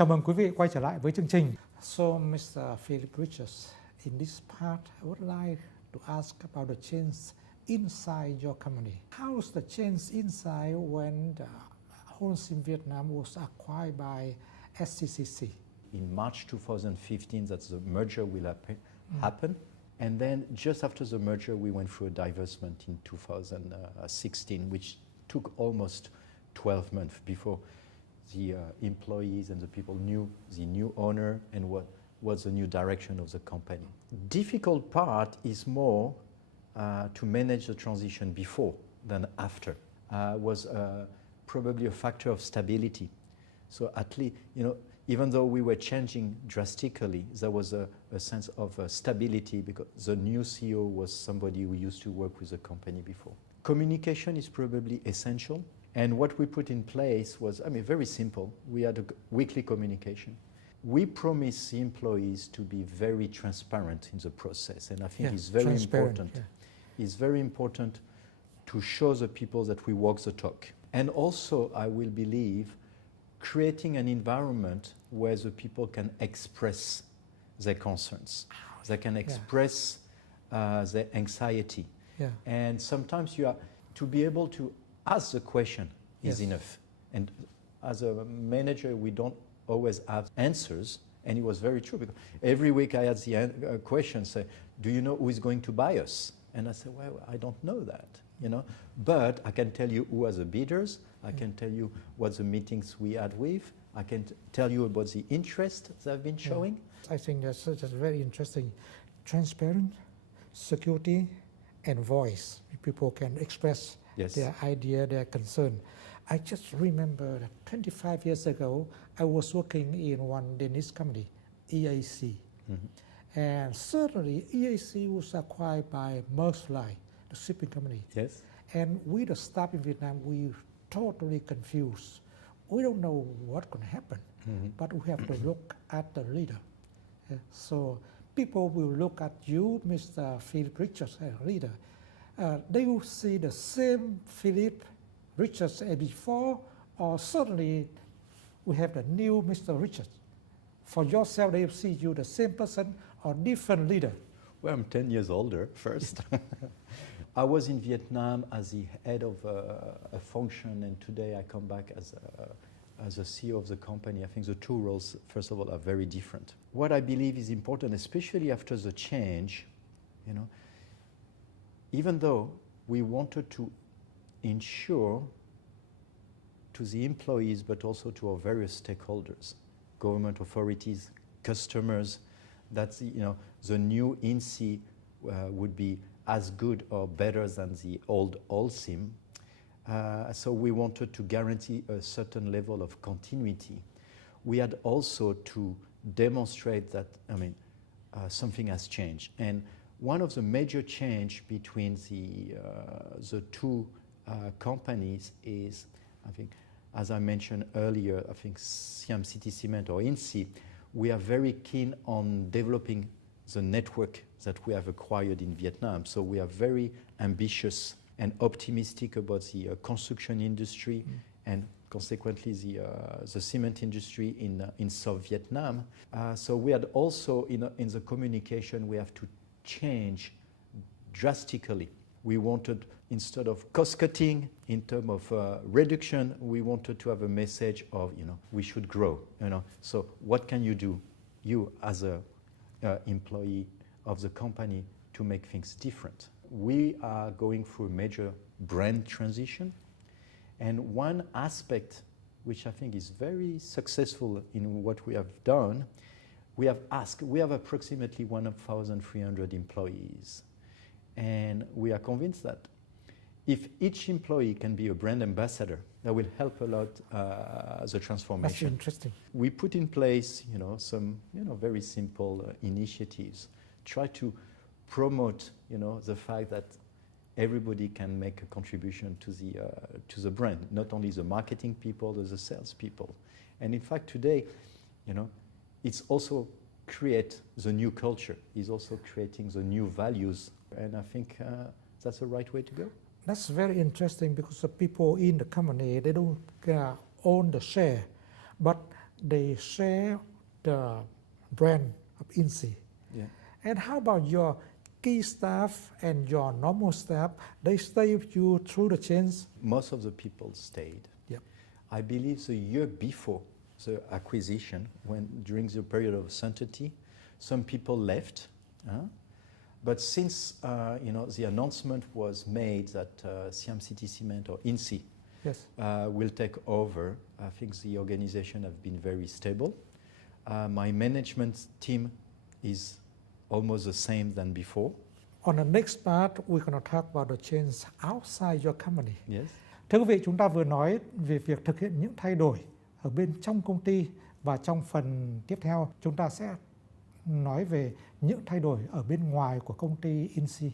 Chào mừng quý vị quay trở lại với chương trình. So, Mr. Philippe Richards, in this part, I would like to ask about the change inside your company. How's the change inside when the Insee Vietnam was acquired by SCCC? In March 2015, that the merger will happen. And then just after the merger, we went through a divestment in 2016, which took almost 12 months before the employees and the people knew the new owner and what was the new direction of the company. Difficult part is more to manage the transition before than after. Was probably a factor of stability. So at least, even though we were changing drastically, there was a sense of stability because the new CEO was somebody who used to work with the company before. Communication is probably essential. And what we put in place was, very simple. We had a weekly communication. We promised the employees to be very transparent in the process. And I think it's very important. Yeah. It's very important to show the people that we walk the talk. And also, I will believe, creating an environment where the people can express their concerns. They can express their anxiety. Yeah. And sometimes you are to be able to ask the question is enough. And as a manager, we don't always have answers. And it was very true because every week I had the question say, do you know who is going to buy us? And I said, well, I don't know that, But I can tell you who are the bidders. I can tell you what the meetings we had with. I can tell you about the interest they've been showing. I think that's very interesting. Transparent, security, and voice. People can express their idea, their concern. I just remember that 25 years ago, I was working in one Danish company, EAC. Mm-hmm. And certainly, EAC was acquired by Maersk Line, the shipping company. Yes. And we, the staff in Vietnam, we totally confused. We don't know what's going to happen, but we have to look at the leader. So people will look at you, Mr. Philippe Richards, as a leader. They will see the same Philippe Richards as before, or certainly we have the new Mr. Richards. For yourself, they will see you the same person or different leader. Well, I'm 10 years older first. I was in Vietnam as the head of a function, and today I come back as a CEO of the company. I think the two roles, first of all, are very different. What I believe is important, especially after the change, even though we wanted to ensure to the employees, but also to our various stakeholders, government authorities, customers, that the new Insee would be as good or better than the old Holcim. So we wanted to guarantee a certain level of continuity. We had also to demonstrate that, something has changed. And one of the major change between the two companies is, I think, as I mentioned earlier, I think Siam City Cement or Insee, we are very keen on developing the network that we have acquired in Vietnam. So we are very ambitious and optimistic about the construction industry and consequently the cement industry in South Vietnam. So we had also, in the communication, we have to change drastically. We wanted, instead of cost-cutting in terms of reduction, we wanted to have a message of, we should grow. So what can you do, you as a employee of the company, to make things different? We are going through a major brand transition. And one aspect which I think is very successful in what we have done, we have approximately 1,300 employees. And we are convinced that if each employee can be a brand ambassador, that will help a lot the transformation. That's interesting. We put in place, some, very simple initiatives. Try to promote, the fact that everybody can make a contribution to the brand, not only the marketing people, but the sales people. And in fact, today, it's also create the new culture. It's also creating the new values. And I think that's the right way to go. That's very interesting because the people in the company, they don't own the share, but they share the brand of Insee. Yeah. And how about your key staff and your normal staff? They stay with you through the change? Most of the people stayed. Yep. I believe the year before the acquisition, during the period of uncertainty, some people left. But since the announcement was made that Siam City Cement or Insee Yes. will take over, I think the organization have been very stable. My management team is almost the same than before. On the next part, we're going to talk about the change outside your company. Yes. Thưa quý vị, chúng ta vừa nói về việc thực hiện những thay đổi ở bên trong công ty, và trong phần tiếp theo chúng ta sẽ nói về những thay đổi ở bên ngoài của công ty Insee.